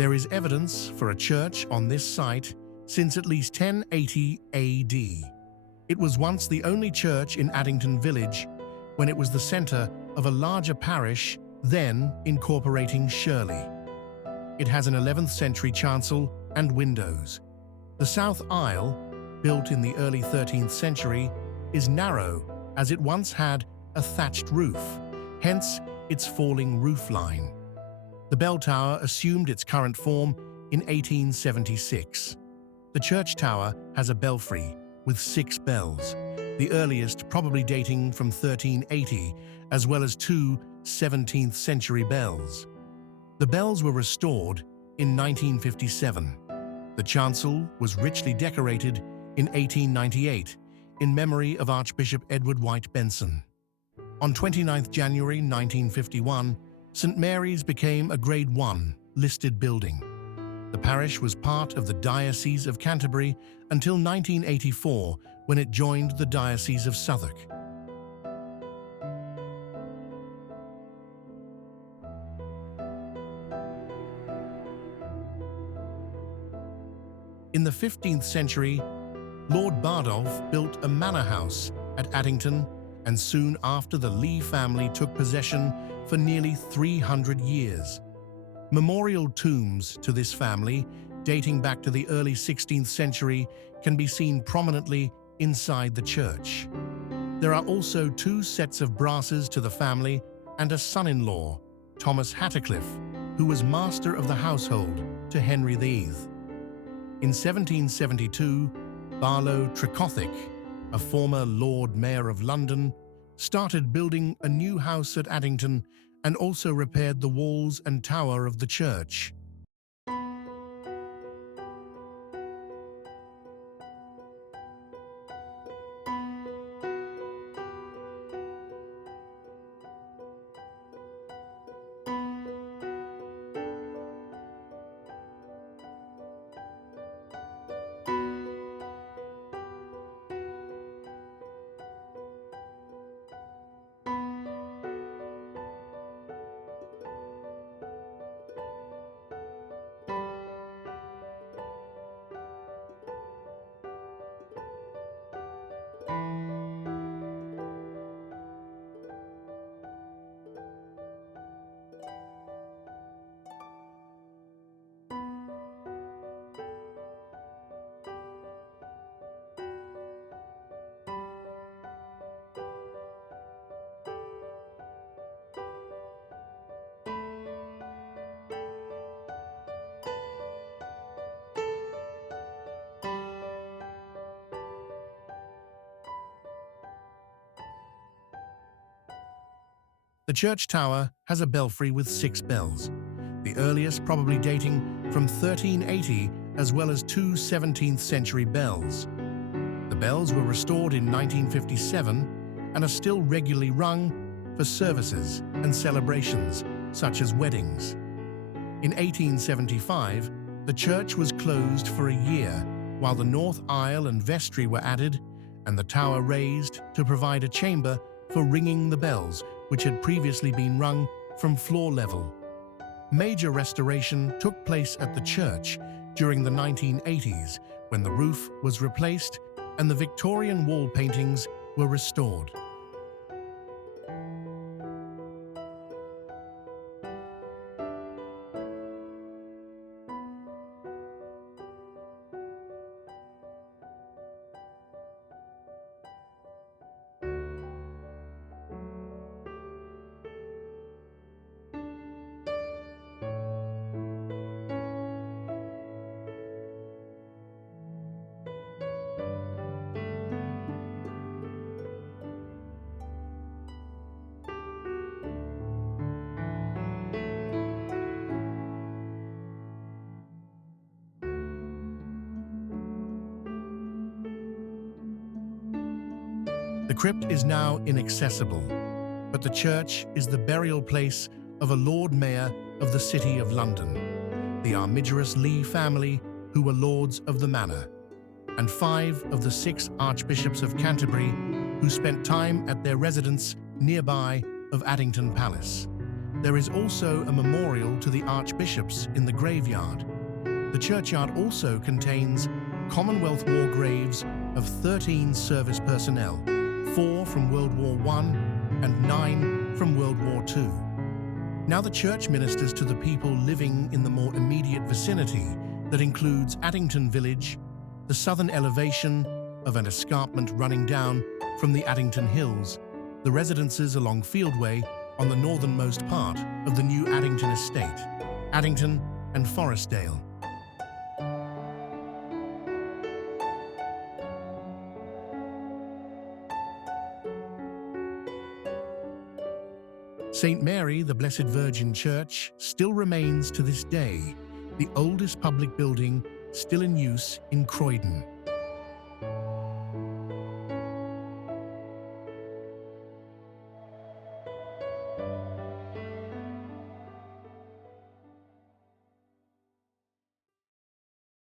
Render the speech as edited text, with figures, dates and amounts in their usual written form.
There is evidence for a church on this site since at least 1080 AD. It was once the only church in Addington Village when it was the centre of a larger parish, then incorporating Shirley. It has an 11th century chancel and windows. The south aisle, built in the early 13th century, is narrow as it once had a thatched roof, hence its falling roofline. The bell tower assumed its current form in 1876. The church tower has a belfry with 6 bells, the earliest probably dating from 1380, as well as 2 17th century bells. The bells were restored in 1957. The chancel was richly decorated in 1898 in memory of Archbishop Edward White Benson. On 29 January 1951, St. Mary's became a Grade 1 listed building. The parish was part of the Diocese of Canterbury until 1984, when it joined the Diocese of Southwark. In the 15th century, Lord Bardolph built a manor house at Addington, and soon after the Lee family took possession for nearly 300 years. Memorial tombs to this family, dating back to the early 16th century, can be seen prominently inside the church. There are also 2 sets of brasses to the family and a son-in-law, Thomas Hattercliffe, who was master of the household to Henry VIII. In 1772, Barlow Trecothick, a former Lord Mayor of London, started building a new house at Addington and also repaired the walls and tower of the church. The church tower has a belfry with 6 bells, the earliest probably dating from 1380, as well as 2 17th century bells. The bells were restored in 1957 and are still regularly rung for services and celebrations, such as weddings. In 1875, the church was closed for a year, while the north aisle and vestry were added and the tower raised to provide a chamber for ringing the bells, which had previously been rung from floor level. Major restoration took place at the church during the 1980s, when the roof was replaced and the Victorian wall paintings were restored. The crypt is now inaccessible, but the church is the burial place of a Lord Mayor of the City of London, the Armigerous Lee family, who were lords of the manor, and 5 of the 6 archbishops of Canterbury, who spent time at their residence nearby of Addington Palace. There is also a memorial to the archbishops in the graveyard. The churchyard also contains Commonwealth War graves of 13 service personnel, 4 from World War I and 9 from World War II. Now the church ministers to the people living in the more immediate vicinity that includes Addington Village, the southern elevation of an escarpment running down from the Addington Hills, the residences along Fieldway on the northernmost part of the new Addington estate, Addington and Forestdale. St. Mary, the Blessed Virgin Church, still remains to this day the oldest public building still in use in Croydon.